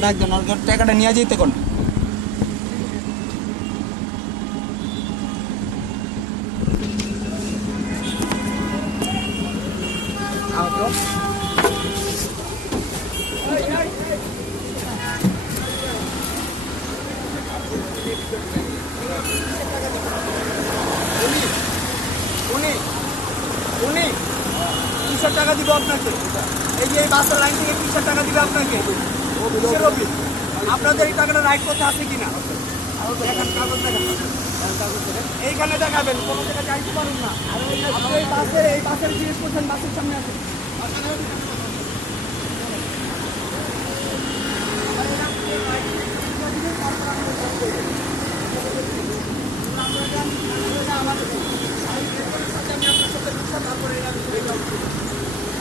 একজন টাকাটা নিয়ে যেতে কোন উনি 200 টাকা দিব আপনাকে। এই যে এই বাসের লাইন থেকে 200 টাকা দিবে আপনাকে। আপনাদের এই টাকাটা রাইট করতে আছে কিনা এইখানে দেখাবেন, কোনো জায়গায় যাইতে পারুন না। এই বাসের জিনিস করছেন, বাসের সামনে আছে।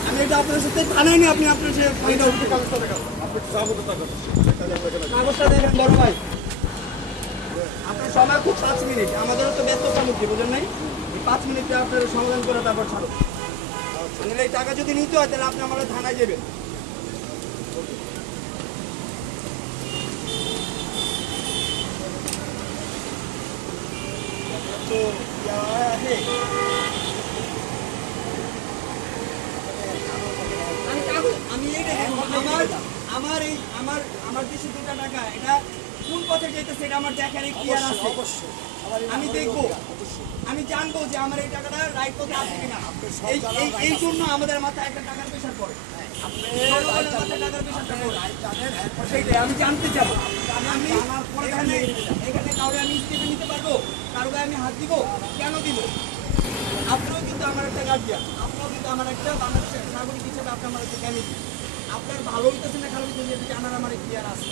আমি এটা আপনার সাথে থানায় নিয়ে আপনি আপনার সে কাগজটা দেখেন বড় ভাই। আপনার সময় খুব 5 মিনিট, আমাদেরও তো ব্যস্ত মুখী বুঝেন নাই। এই 5 মিনিটে আপনার সমাধান করে তারপর ছাড়ো। তাহলে এই টাকা যদি নিতে হয় তাহলে আপনি আমাদের থানায় যাবেন। তো আমি আমার দেশে 2টা টাকা এটা কোন পথে যেতেছে এটা আমার দেখার ক্লিয়ার আছে। আমি দেখবো, আমি জানবো যে আমার এই টাকাটা রাইট পথে আছে কিনা। এই জন্য আমাদের মাথায় একটা টাকার প্রেশার পড়ে। সেইটাই আমি জানতে চাবো। আমি এখানে কাউরে আমি স্টেপে নিতে পারবো, কারো গায়ে আমি হাত দিব, কেন দিব? আপনারও কিন্তু আমার একটা গার্জিয়ান, আপনারও কিন্তু আমার একটা বাংলাদেশের নাগরিক হিসেবে আপনি আমার একটা ফ্যামিলি। আপনার ভালো হইতেছে না খারাপ হইতেছে জানার আমার ক্লিয়ার আছে,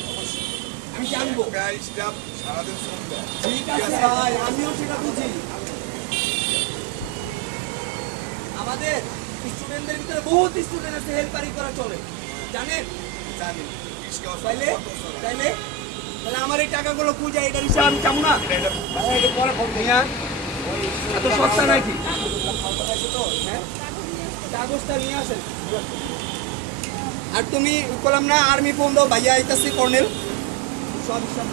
আমি জানবো। ঠিক আছে ভাই, আমিও সেটা বুঝি। আমাদের স্টুডেন্টদের ভিতরে বহুত স্টুডেন্ট আছে হেল্পারি করা চলে, জানেন? তাইলে তাইলে আমার এই টাকাগুলো খুঁজে এটার হিসাব আমি চাবো না। এত সস্তা নাকি? কাগজটা নিয়ে আসেন। আর তুমি বললাম না আর্মি ফোন দাও, ভাইয়া আইতাছি কর্নেল সব হিসাব।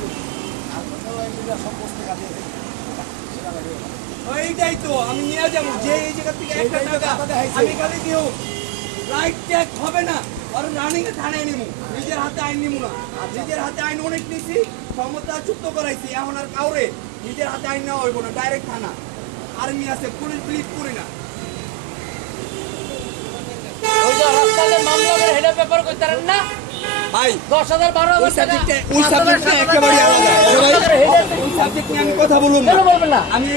এইটাই তো আমি নিয়ে যাবো, যে এই জায়গা থেকে একটা টাকা আমি খালি দিও রাইট চেক হবে না। আর রানিং এ থানায় নিমু, নিজের হাতে আইন নিমু না। নিজের হাতে আইন অনেক নিছি, ক্ষমতা চুক্ত করাইছি, এখন আর কাউরে নিজের হাতে আইন নেওয়া হইব না, ডাইরেক্ট থানা। আর্মি আছে, পুলিশ বিলিভ করি না। ওই যে রাস্তাতে মামলা করে হেডে পেপার করতে পারেন না ভাই, 10,000 12,000 টাকা ওই সাবজেক্টটা একেবারে আলাদা। ওই সাবজেক্ট নিয়ে আমি কথা বলুন না। আমি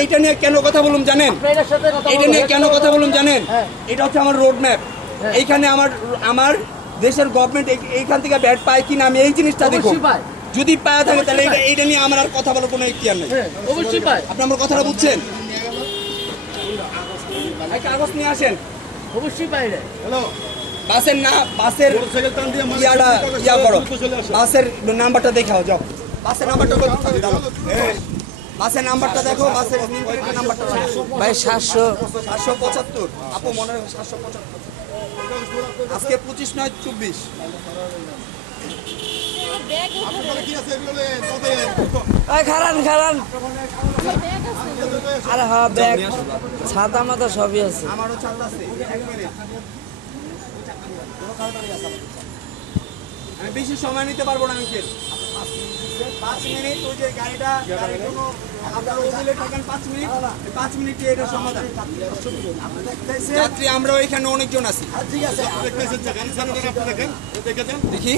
এইটা নিয়ে কেন কথা বলুন জানেন? এটা নিয়ে কেন কথা বলুন জানেন? এটা হচ্ছে আমার রোড ম্যাপ। এইখানে আমার দেশের গভর্নমেন্ট এইখান থেকে ব্যাট পায় কিনা আমি এই জিনিসটা দেখো। যদি পায় থাকে তাহলে এইটা নিয়ে আমার আর কথা বলার কোনো ইখতিয়ার নেই। অবশ্যই পায়। আপনি আমার কথাটা বুঝছেন? কাগজ নিয়ে আসেন। অবশ্যই পায় রে। হ্যালো, বাসের না বাসের ইয়া করো, বাসের নাম্বারটা দেখাও, যাও বাসের নাম্বারটা বাসের নাম্বারটা দেখো, বাসের নাম্বারটা ভাই 775। আপু মনে হয় 775। আজকে 25/9/24। খারান আরে হ্যাঁ ব্যাগ ছাতা মাথা সবই আছে। আমারও ছাতা আছে। এক মিনিট, আমি বেশি সময় নিতে পারবো না আঙ্কেল। 5 মিনিট। ওই যে গাড়িটা কোনো আপনার ওদিলে থাকেন 5 মিনিট, 5 মিনিটে এটা সমাধান। যাত্রী আমরা এখানে অনেকজন আছি। ঠিক আছে, দেখি